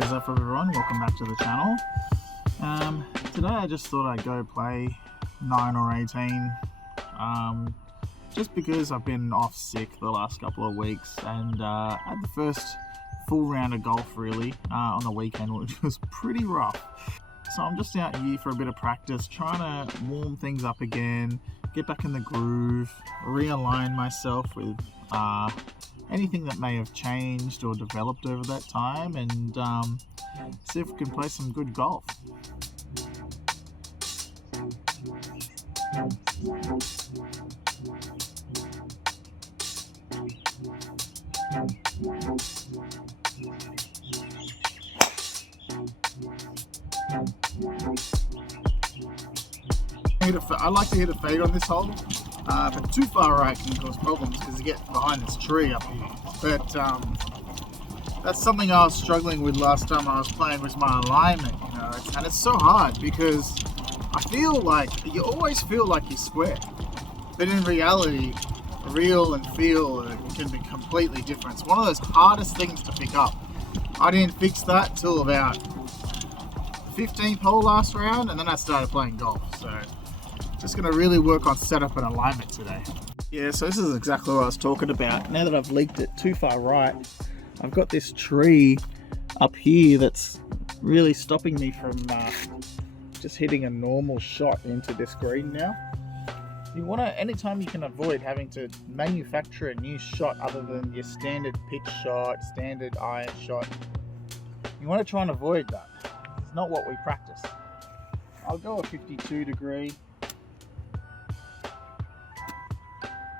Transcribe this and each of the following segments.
What is up everyone, welcome back to the channel. Today I just thought I'd go play 9 or 18 just because I've been off sick the last couple of weeks and had the first full round of golf really on the weekend, which was pretty rough. So I'm just out here for a bit of practice, trying to warm things up again, get back in the groove, realign myself with anything that may have changed or developed over that time, and see if we can play some good golf. I like to hit a fade on this hole, but too far right can cause problems because you get behind this tree up here. But that's something I was struggling with last time I was playing, was my alignment, you know. And it's so hard because I feel like you always feel like you're square, but in reality, real and feel can be completely different. It's one of those hardest things to pick up. I didn't fix that till about 15th hole last round, and then I started playing golf. So just going to really work on setup and alignment today. Yeah, so this is exactly what I was talking about. Now that I've leaked it too far right, I've got this tree up here that's really stopping me from just hitting a normal shot into this green now. You want to, anytime you can avoid having to manufacture a new shot other than your standard pitch shot, standard iron shot, you want to try and avoid that. It's not what we practice. I'll go a 52 degree.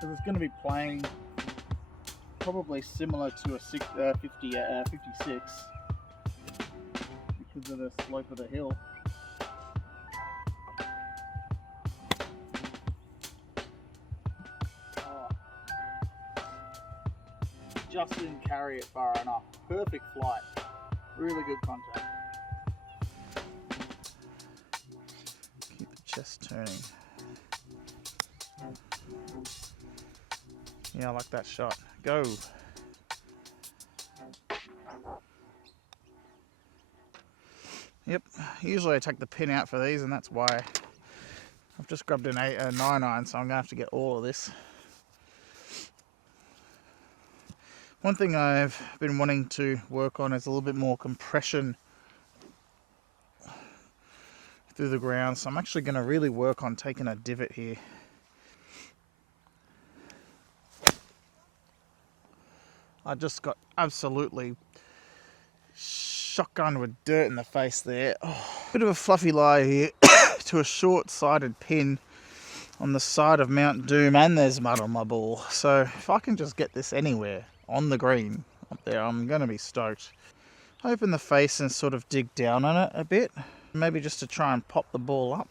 Because it's going to be playing probably similar to a 56 because of the slope of the hill. Just didn't carry it far enough. Perfect flight. Really good contact. Keep the chest turning. Yeah, I like that shot. Go. Yep, usually I take the pin out for these, and that's why I've just grabbed a 9 iron, so I'm going to have to get all of this. One thing I've been wanting to work on is a little bit more compression through the ground, so I'm actually going to really work on taking a divot here. I just got absolutely shotgunned with dirt in the face there. Oh, bit of a fluffy lie here to a short-sighted pin on the side of Mount Doom, and there's mud on my ball. So if I can just get this anywhere on the green up there, I'm going to be stoked. Open the face and sort of dig down on it a bit, maybe just to try and pop the ball up.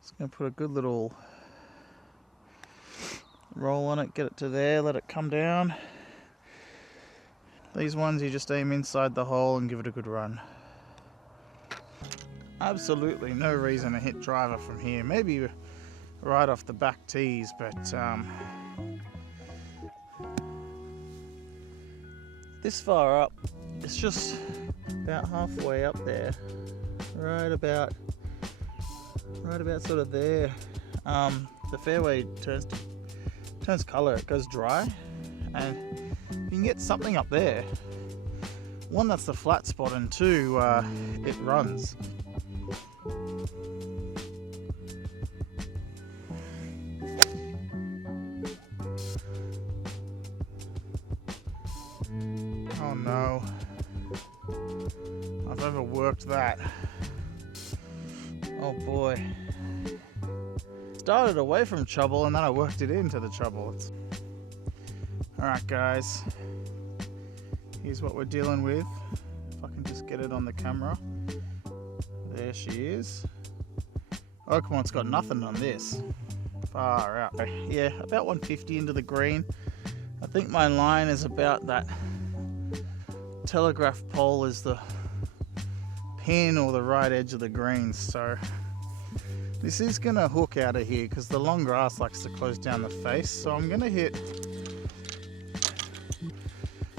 Just going to put a good little roll on it, get it to there, let it come down. These ones you just aim inside the hole and give it a good run. Absolutely no reason to hit driver from here, maybe right off the back tees, but this far up, it's just about halfway up there, right about sort of there. The fairway turns colour, it goes dry, and you can get something up there. One, that's the flat spot, and two, it runs. Oh no, I've overworked that. Oh boy. Started away from trouble and then I worked it into the trouble. Alright guys, here's what we're dealing with. If I can just get it on the camera. There she is. Oh come on, it's got nothing on this. Far out. Yeah, about 150 into the green. I think my line is about that telegraph pole is the pin or the right edge of the green, so this is going to hook out of here because the long grass likes to close down the face. So I'm going to hit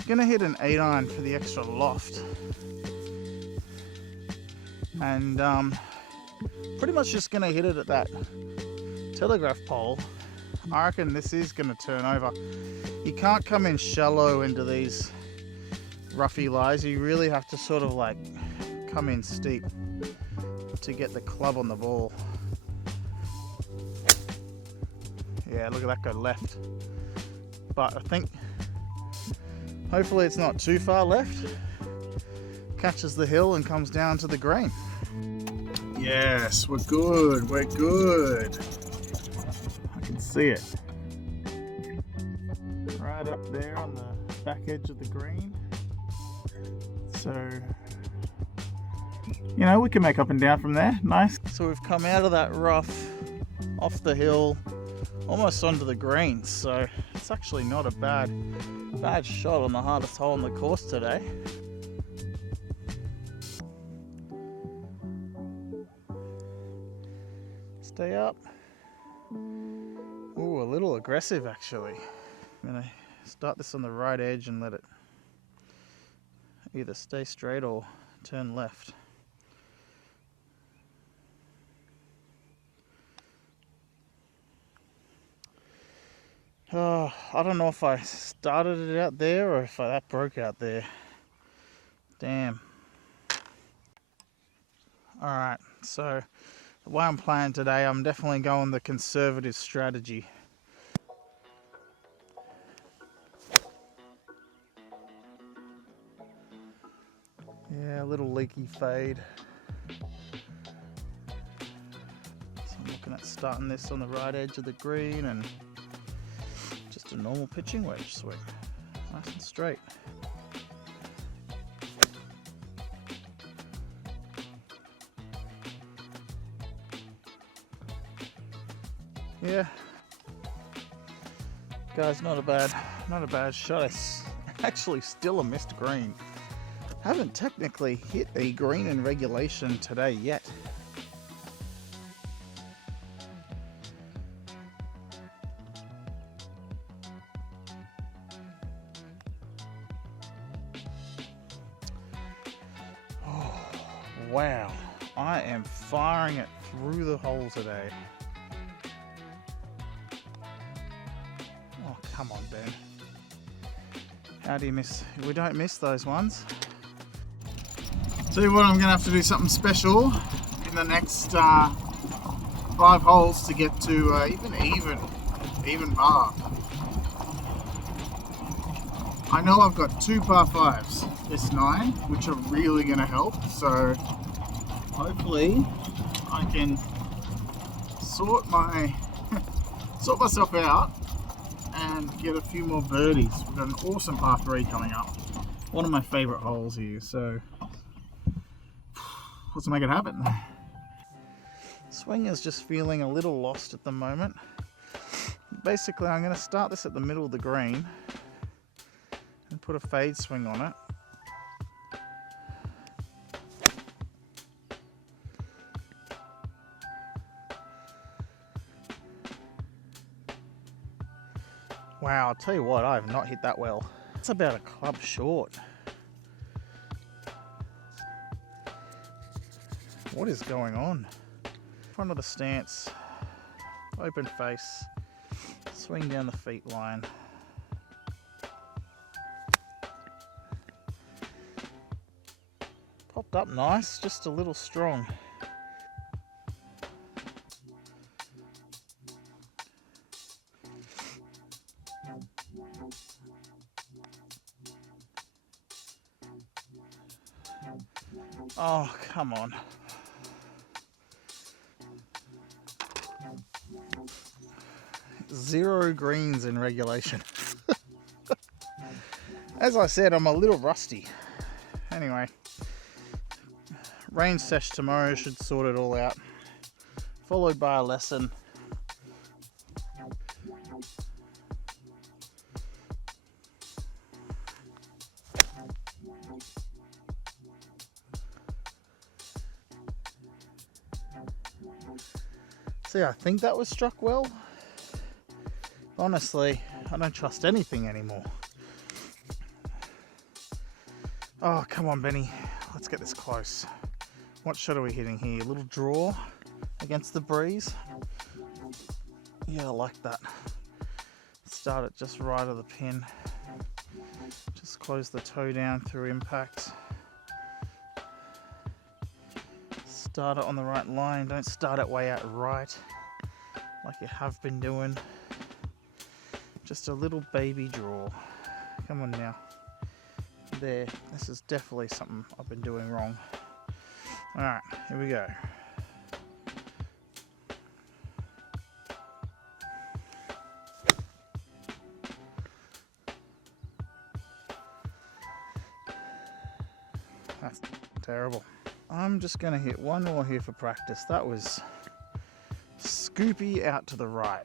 gonna hit an 8-iron for the extra loft, and pretty much just gonna hit it at that telegraph pole. I reckon this is gonna turn over. You can't come in shallow into these roughy lies. You really have to sort of like come in steep to get the club on the ball. Yeah, look at that go left. But I think hopefully it's not too far left. Catches the hill and comes down to the green. Yes, we're good, we're good. I can see it. Right up there on the back edge of the green. So, you know, we can make up and down from there. Nice. So we've come out of that rough, off the hill, almost onto the green. So it's actually not a bad shot on the hardest hole in the course today. Stay up. Ooh, a little aggressive actually. I'm gonna start this on the right edge and let it either stay straight or turn left. Oh, I don't know if I started it out there or if that broke out there. Damn. Alright, so the way I'm playing today, I'm definitely going the conservative strategy. Yeah, a little leaky fade. So I'm looking at starting this on the right edge of the green and just a normal pitching wedge swing. Nice and straight. Yeah. Guys, not a bad shot. It's actually still a missed green. Haven't technically hit a green in regulation today yet. Oh, wow. I am firing it through the hole today. Oh, come on, Ben. How do you miss? We don't miss those ones. Tell you what, I'm going to have to do something special in the next 5 holes to get to even par. I know I've got 2 par 5s this 9, which are really going to help. So hopefully I can sort myself out and get a few more birdies. We've got an awesome par 3 coming up. One of my favourite holes here. So let's make it happen. Swing is just feeling a little lost at the moment. Basically, I'm going to start this at the middle of the green and put a fade swing on it. Wow, I'll tell you what, I have not hit that well. It's about a club short. What is going on? Front of the stance, open face, swing down the feet line. Popped up nice, just a little strong. Oh, come on. Zero greens in regulation. As I said, I'm a little rusty. Anyway, range sesh tomorrow should sort it all out. Followed by a lesson. See, I think that was struck well. Honestly, I don't trust anything anymore. Oh, come on, Benny. Let's get this close. What shot are we hitting here? A little draw against the breeze. Yeah, I like that. Start it just right of the pin. Just close the toe down through impact. Start it on the right line. Don't start it way out right like you have been doing. Just a little baby draw. Come on now. There. This is definitely something I've been doing wrong. Alright, here we go. That's terrible. I'm just going to hit one more here for practice. That was scoopy out to the right.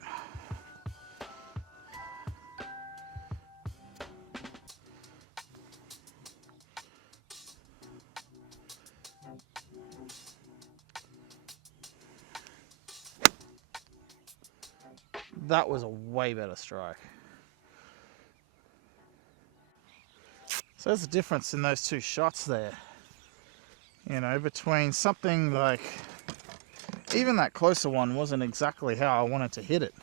That was a way better strike. So there's a difference in those two shots there. You know, between something like, even that closer one wasn't exactly how I wanted to hit it.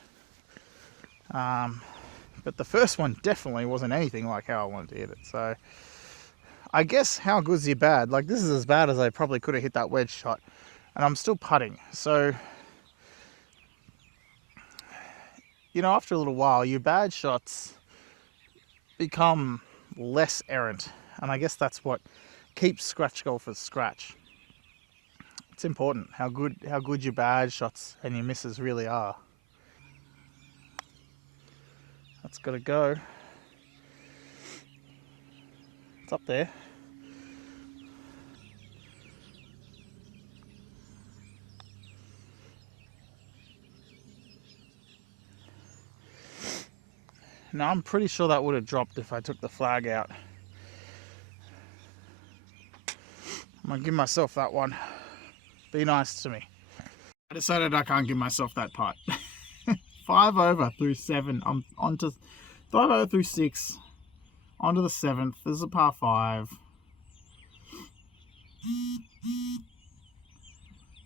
But the first one definitely wasn't anything like how I wanted to hit it. So I guess how good's your bad? Like, this is as bad as I probably could have hit that wedge shot, and I'm still putting. So, you know, after a little while, your bad shots become less errant. And I guess that's what keeps scratch golfers scratch. It's important how good your bad shots and your misses really are. That's got to go. It's up there. Now I'm pretty sure that would have dropped if I took the flag out. I'm gonna give myself that one. Be nice to me. I decided I can't give myself that putt. 5 over through 7. I'm on to 5 over through 6. Onto the 7th. This is a par 5.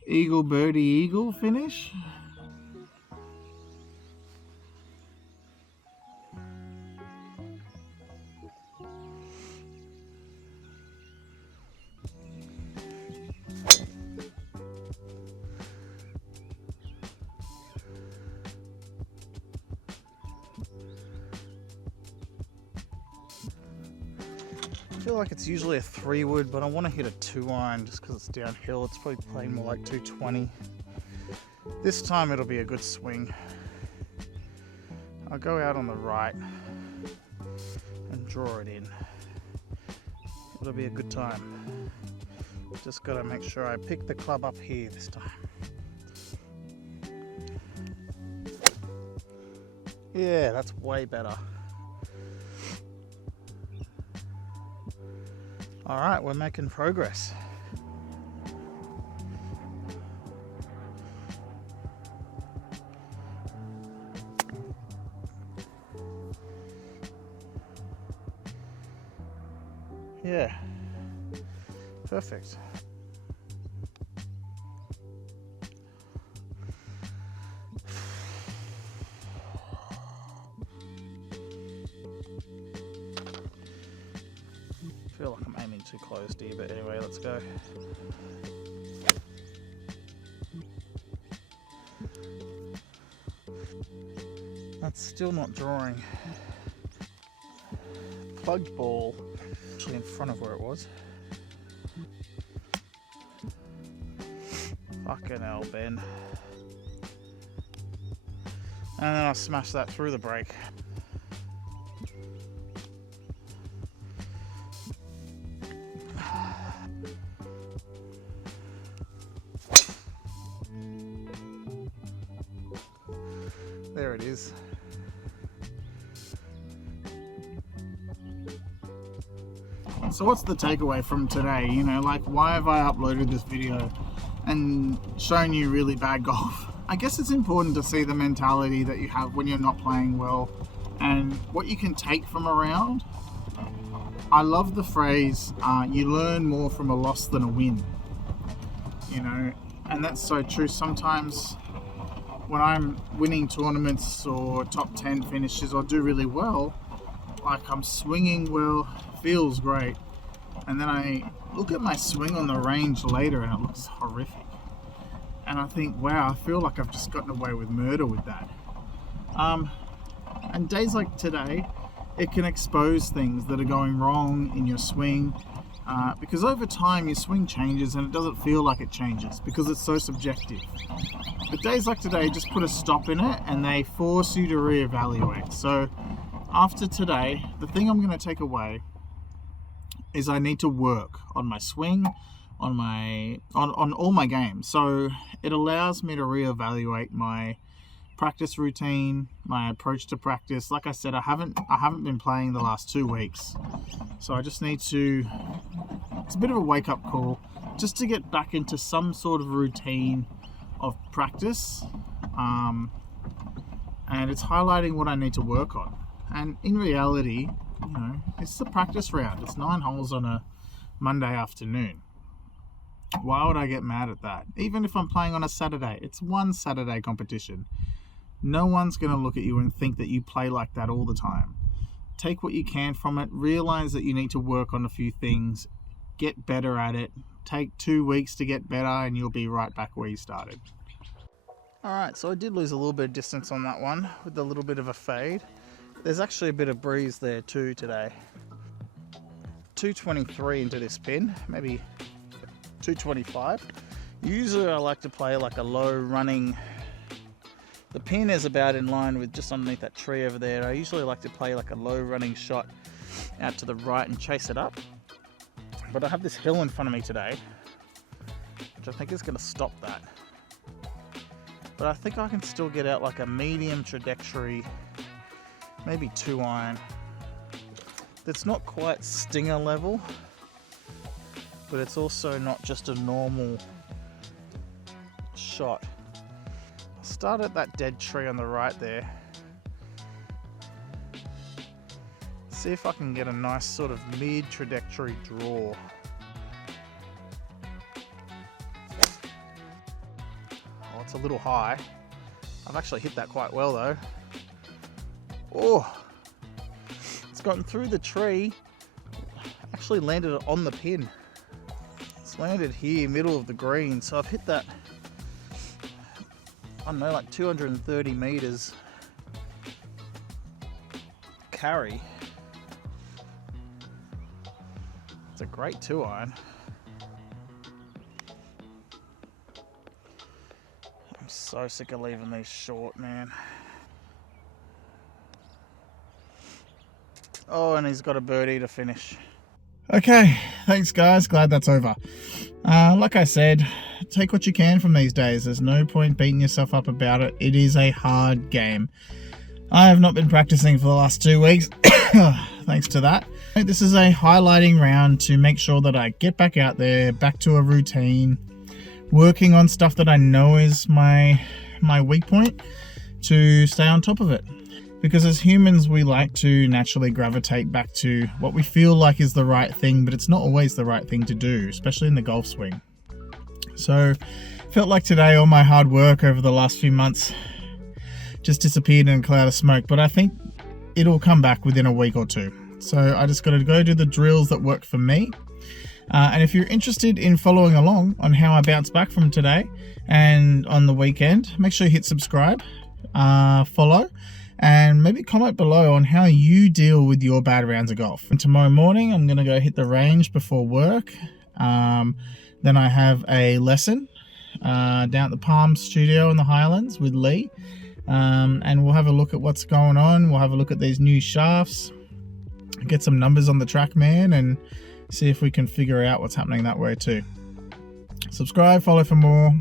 Eagle, birdie, eagle finish. I feel like it's usually a 3-wood, but I want to hit a 2-iron just because it's downhill. It's probably playing more like 220. This time it'll be a good swing. I'll go out on the right and draw it in. It'll be a good time. Just got to make sure I pick the club up here this time. Yeah, that's way better. All right, we're making progress. Yeah, perfect. I feel like I'm aiming too close here, but anyway, let's go. That's still not drawing. Plugged ball actually in front of where it was. Fucking hell, Ben. And then I smashed that through the break. There it is. So what's the takeaway from today? You know, like, why have I uploaded this video and shown you really bad golf? I guess it's important to see the mentality that you have when you're not playing well and what you can take from a round. I love the phrase, you learn more from a loss than a win. You know, and that's so true. Sometimes when I'm winning tournaments or top 10 finishes or do really well, like I'm swinging well, feels great. And then I look at my swing on the range later and it looks horrific. And I think, wow, I feel like I've just gotten away with murder with that. And days like today, it can expose things that are going wrong in your swing. Because over time your swing changes and it doesn't feel like it changes because it's so subjective. But days like today just put a stop in it and they force you to reevaluate. So after today, the thing I'm going to take away is I need to work on my swing, on all my games. So it allows me to reevaluate my practice routine, my approach to practice. Like I said, I haven't been playing the last 2 weeks, so I just need to, it's a bit of a wake-up call just to get back into some sort of routine of practice, and it's highlighting what I need to work on. And in reality, you know, it's the practice round. It's 9 holes on a Monday afternoon. Why would I get mad at that? Even if I'm playing on a Saturday, it's one Saturday competition. No one's going to look at you and think that you play like that all the time. Take what you can from it. Realize that you need to work on a few things. Get better at it. Take 2 weeks to get better and you'll be right back where you started. Alright, so I did lose a little bit of distance on that one with a little bit of a fade. There's actually a bit of breeze there too today. 223 into this pin, maybe 225. Usually I like to play like a low running. The pin is about in line with just underneath that tree over there. I usually like to play like a low running shot out to the right and chase it up. But I have this hill in front of me today, which I think is going to stop that. But I think I can still get out like a medium trajectory, maybe 2-iron. That's not quite stinger level, but it's also not just a normal shot. Start at that dead tree on the right there. See if I can get a nice sort of mid trajectory draw. Oh, it's a little high. I've actually hit that quite well though. Oh, it's gotten through the tree. Actually landed it on the pin. It's landed here, middle of the green. So I've hit that, I don't know, like 230 meters carry. It's a great 2-iron. I'm so sick of leaving these short, man. Oh, and he's got a birdie to finish. Okay, thanks guys, glad that's over. Like I said, take what you can from these days. There's no point beating yourself up about it. It is a hard game. I have not been practicing for the last 2 weeks, thanks to that. This is a highlighting round to make sure that I get back out there, back to a routine, working on stuff that I know is my weak point, to stay on top of it. Because as humans, we like to naturally gravitate back to what we feel like is the right thing, but it's not always the right thing to do, especially in the golf swing. So, felt like today all my hard work over the last few months just disappeared in a cloud of smoke, but I think it'll come back within a week or two. So I just got to go do the drills that work for me. And if you're interested in following along on how I bounce back from today and on the weekend, make sure you hit subscribe, follow, and maybe comment below on how you deal with your bad rounds of golf. And tomorrow morning, I'm going to go hit the range before work. Then I have a lesson down at the Palm Studio in the Highlands with Lee. And we'll have a look at what's going on. We'll have a look at these new shafts, get some numbers on the TrackMan, and see if we can figure out what's happening that way too. Subscribe, follow for more.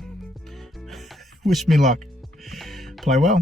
Wish me luck. Play well.